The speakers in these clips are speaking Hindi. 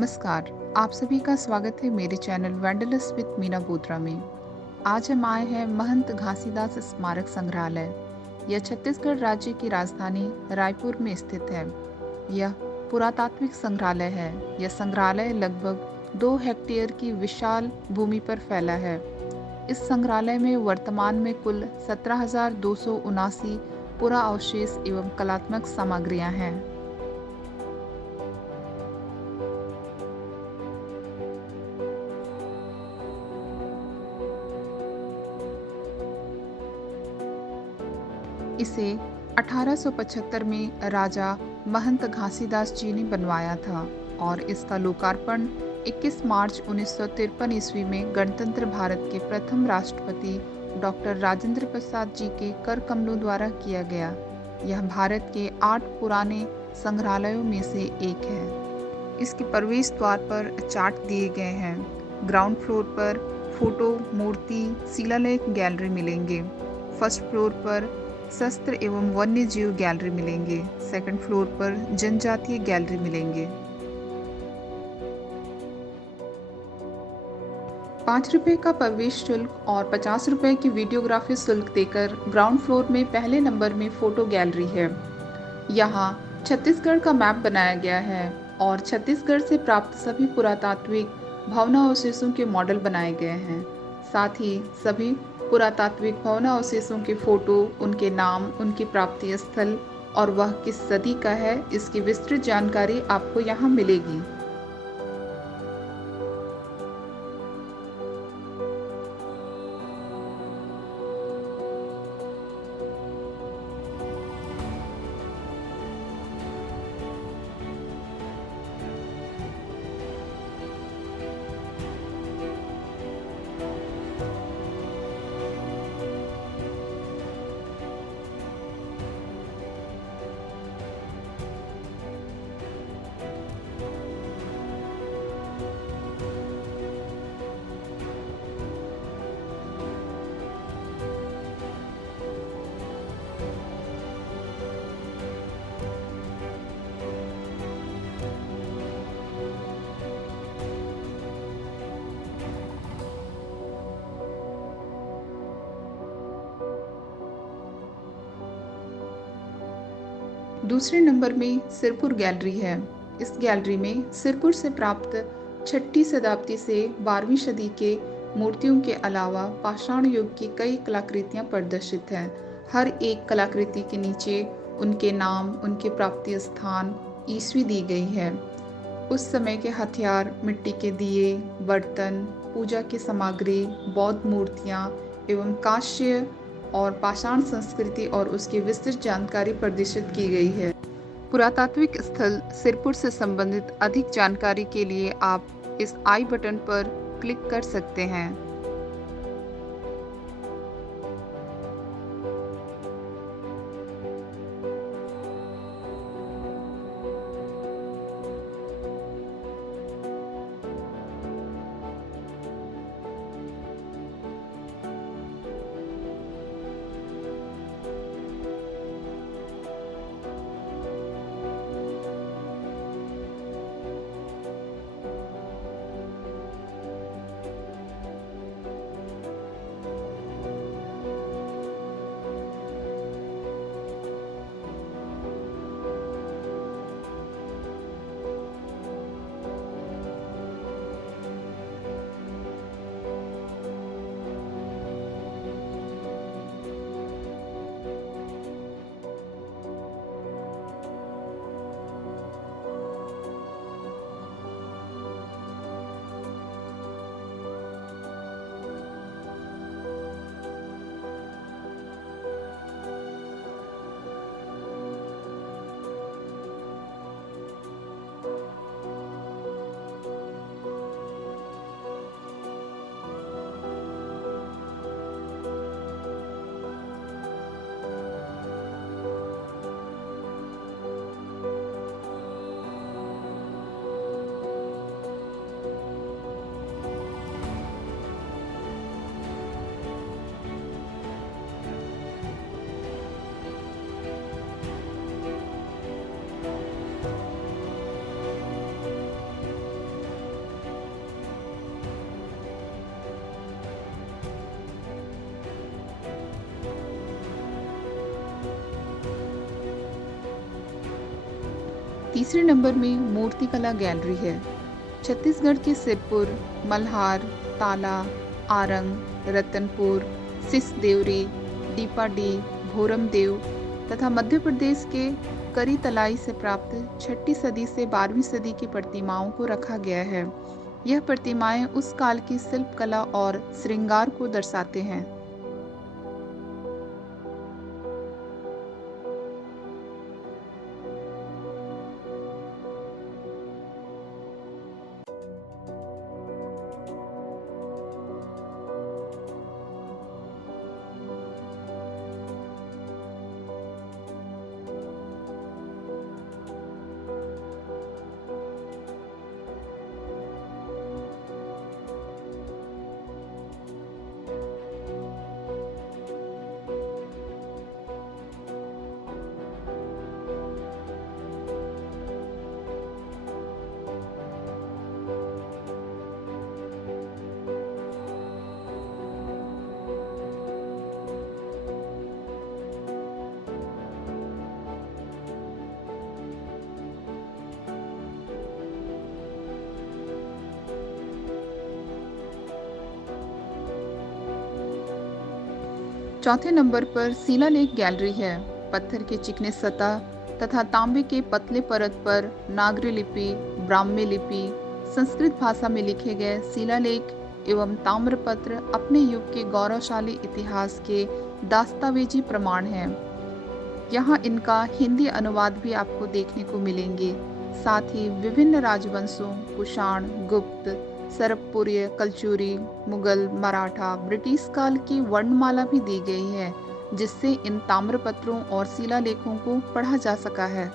नमस्कार, आप सभी का स्वागत है मेरे चैनल वैंडरलस्ट विद मीना बोत्रा में। आज हम आए हैं महंत घासीदास स्मारक संग्रहालय। यह छत्तीसगढ़ राज्य की राजधानी रायपुर में स्थित है। यह पुरातात्विक संग्रहालय है। यह संग्रहालय लगभग 2 हेक्टेयर की विशाल भूमि पर फैला है। इस संग्रहालय में वर्तमान में कुल 17,279 पुराअवशेष एवं कलात्मक सामग्रियां हैं। इसे 1875 में राजा महंत घासीदास जी ने बनवाया था और इसका लोकार्पण 21 मार्च 1953 ईस्वी में गणतंत्र भारत के प्रथम राष्ट्रपति डॉक्टर राजेंद्र प्रसाद जी के कर कमलों द्वारा किया गया। यह भारत के 8 पुराने संग्रहालयों में से एक है। इसके प्रवेश द्वार पर चार्ट दिए गए हैं। ग्राउंड फ्लोर पर फोटो, मूर्ति, शिलालेख गैलरी मिलेंगे। फर्स्ट फ्लोर पर शस्त्र एवं वन्य जीव गैलरी मिलेंगे। सेकंड फ्लोर पर जनजातीय गैलरी मिलेंगे। 5 रुपये का प्रवेश शुल्क और 50 रुपये की वीडियोग्राफी शुल्क देकर ग्राउंड फ्लोर में पहले नंबर में फोटो गैलरी है। यहाँ छत्तीसगढ़ का मैप बनाया गया है और छत्तीसगढ़ से प्राप्त सभी पुरातात्विक भवनावशेषों के मॉडल बनाए गए हैं। साथ ही सभी पुरातात्विक भवनावशेषों के फोटो, उनके नाम, उनकी प्राप्ति स्थल और वह किस सदी का है, इसकी विस्तृत जानकारी आपको यहाँ मिलेगी। दूसरे नंबर में सिरपुर गैलरी है। इस गैलरी में सिरपुर से प्राप्त 6ठी शताब्दी से 12वीं सदी के मूर्तियों के अलावा पाषाण युग की कई कलाकृतियां प्रदर्शित हैं। हर एक कलाकृति के नीचे उनके नाम, उनके प्राप्ति स्थान, ईस्वी दी गई है। उस समय के हथियार, मिट्टी के दिए, बर्तन, पूजा की सामग्री, बौद्ध मूर्तियां एवं कांस्य और पाषाण संस्कृति और उसकी विस्तृत जानकारी प्रदर्शित की गई है। पुरातात्विक स्थल सिरपुर से संबंधित अधिक जानकारी के लिए आप इस आई बटन पर क्लिक कर सकते हैं। तीसरे नंबर में मूर्तिकला गैलरी है। छत्तीसगढ़ के सिरपुर, मल्हार, ताला, आरंग, रतनपुर, सिसदेवरी, डीपाडीह, भोरमदेव तथा मध्य प्रदेश के करीतलाई से प्राप्त 6ठी सदी से 12वीं सदी की प्रतिमाओं को रखा गया है। यह प्रतिमाएं उस काल की शिल्प कला और श्रृंगार को दर्शाते हैं। चौथे नंबर पर शिलालेख गैलरी है। पत्थर के चिकने सतह तथा तांबे के पतले परत पर नागरी लिपि, ब्राह्मी लिपि, संस्कृत भाषा में लिखे गए शिलालेख एवं ताम्रपत्र अपने युग के गौरवशाली इतिहास के दस्तावेजी प्रमाण हैं। यहाँ इनका हिंदी अनुवाद भी आपको देखने को मिलेंगे। साथ ही विभिन्न राजवंशों कुषाण, गुप्त, सरपुर्य, कलचुरी, मुगल, मराठा, ब्रिटिश काल की वर्णमाला भी दी गई है, जिससे इन ताम्रपत्रों और शिलालेखों को पढ़ा जा सका है।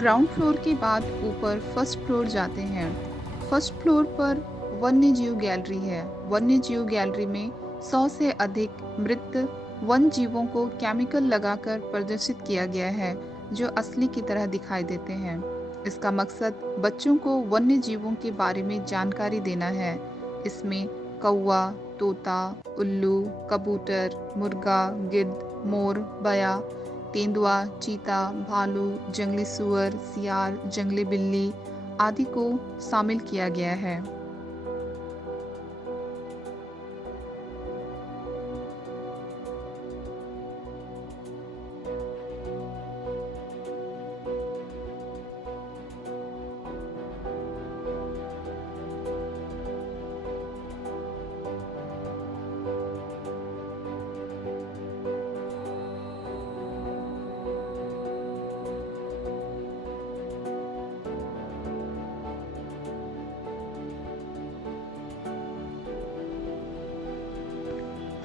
ग्राउंड फ्लोर के बाद ऊपर फर्स्ट फ्लोर जाते हैं। फर्स्ट फ्लोर पर वन्य जीव गैलरी है। वन्य जीव गैलरी में 100 से अधिक मृत वन जीवों को केमिकल लगाकर प्रदर्शित किया गया है, जो असली की तरह दिखाई देते हैं। इसका मकसद बच्चों को वन्य जीवों के बारे में जानकारी देना है। इसमें कौवा, तोता, उल्लू, कबूतर, मुर्गा, गिद्ध, मोर, बया, तेंदुआ, चीता, भालू, जंगली सुअर, सियार, जंगली बिल्ली आदि को शामिल किया गया है।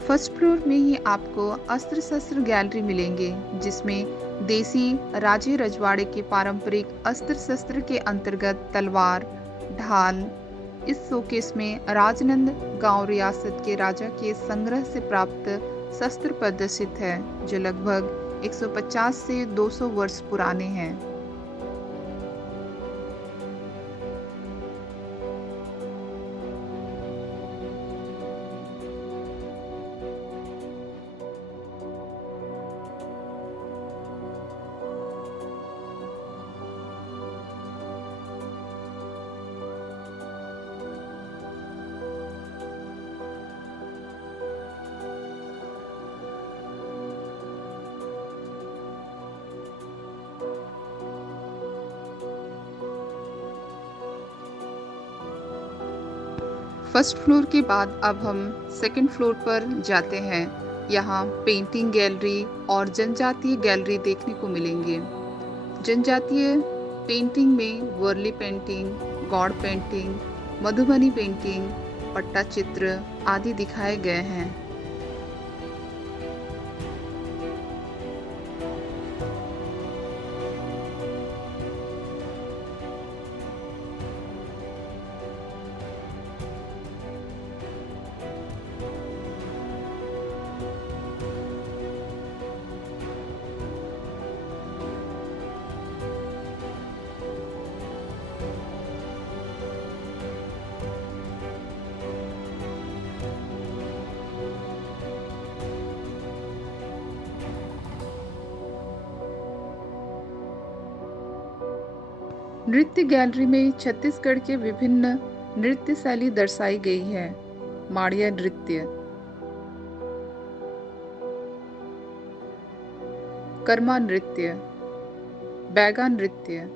फर्स्ट फ्लोर में ही आपको अस्त्र शस्त्र गैलरी मिलेंगे, जिसमें देसी राजे रजवाड़े के पारंपरिक अस्त्र शस्त्र के अंतर्गत तलवार, ढाल। इस शोकेस में राजनंद गांव रियासत के राजा के संग्रह से प्राप्त शस्त्र प्रदर्शित है, जो लगभग 150 से 200 वर्ष पुराने हैं। फर्स्ट फ्लोर के बाद अब हम सेकंड फ्लोर पर जाते हैं। यहाँ पेंटिंग गैलरी और जनजातीय गैलरी देखने को मिलेंगे। जनजातीय पेंटिंग में Warli painting, Gond painting, Madhubani painting, Pattachitra आदि दिखाए गए हैं। नृत्य गैलरी में छत्तीसगढ़ के विभिन्न नृत्य शैली दर्शाई गई है। माड़िया नृत्य, कर्मा नृत्य, बैगा नृत्य,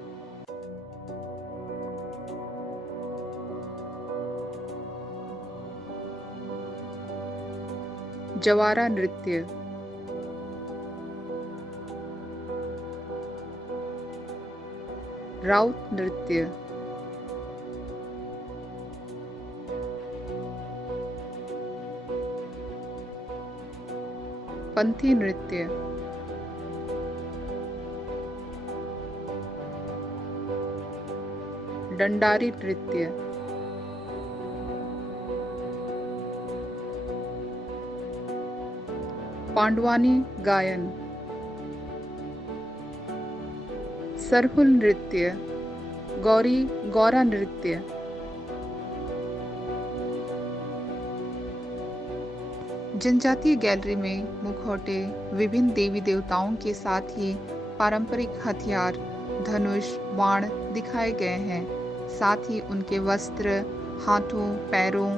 जवारा नृत्य, राउत नृत्य, पंथी नृत्य, डंडारी नृत्य, पांडवानी गायन, सरहुल नृत्य, गौरा नृत्य। जनजातीय गैलरी में मुखौटे विभिन्न देवी देवताओं के साथ ही पारंपरिक हथियार, धनुष, बाण दिखाए गए हैं। साथ ही उनके वस्त्र, हाथों, पैरों,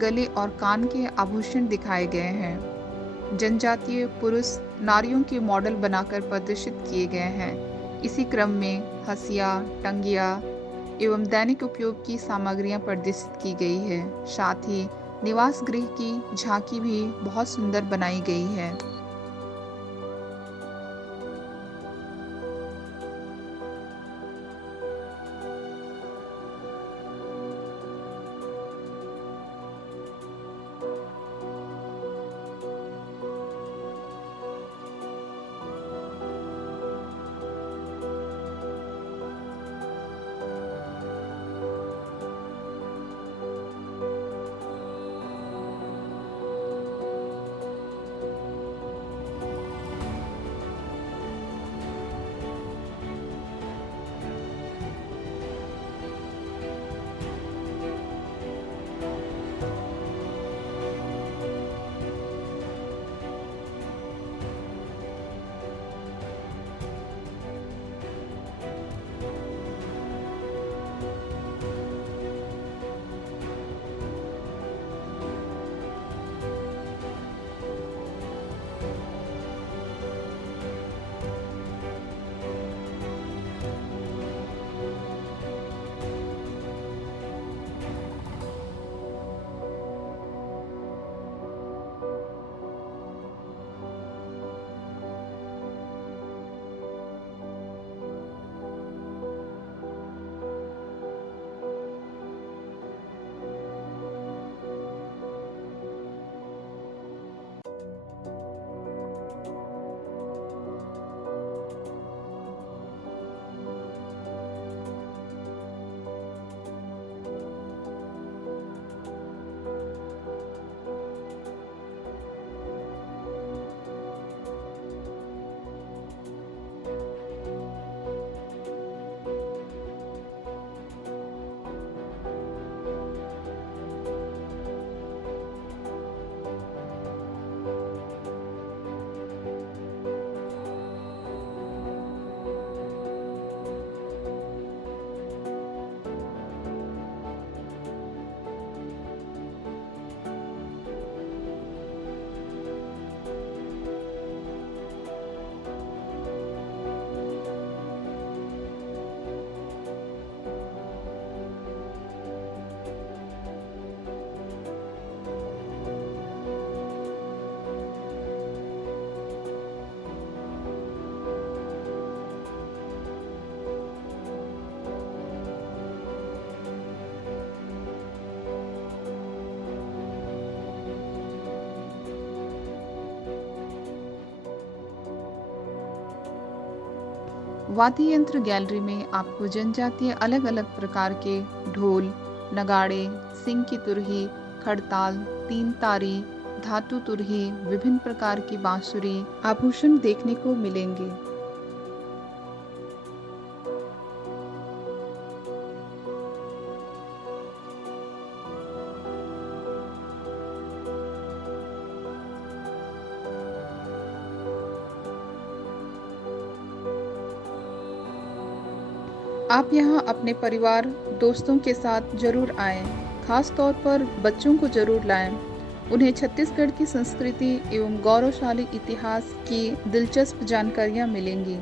गले और कान के आभूषण दिखाए गए हैं। जनजातीय पुरुष नारियों के मॉडल बनाकर प्रदर्शित किए गए हैं। इसी क्रम में हंसिया, टंगिया एवं दैनिक उपयोग की सामग्रियां प्रदर्शित की गई है। साथ ही निवास गृह की झांकी भी बहुत सुंदर बनाई गई है। वाद्य यंत्र गैलरी में आपको जनजातीय अलग अलग प्रकार के ढोल, नगाड़े, सिंह की तुरही, खड़ताल, तीन तारी, धातु तुरही, विभिन्न प्रकार की बांसुरी, आभूषण देखने को मिलेंगे। आप यहाँ अपने परिवार, दोस्तों के साथ जरूर आएं। खास तौर पर बच्चों को जरूर लाएं। उन्हें छत्तीसगढ़ की संस्कृति एवं गौरवशाली इतिहास की दिलचस्प जानकारियाँ मिलेंगी।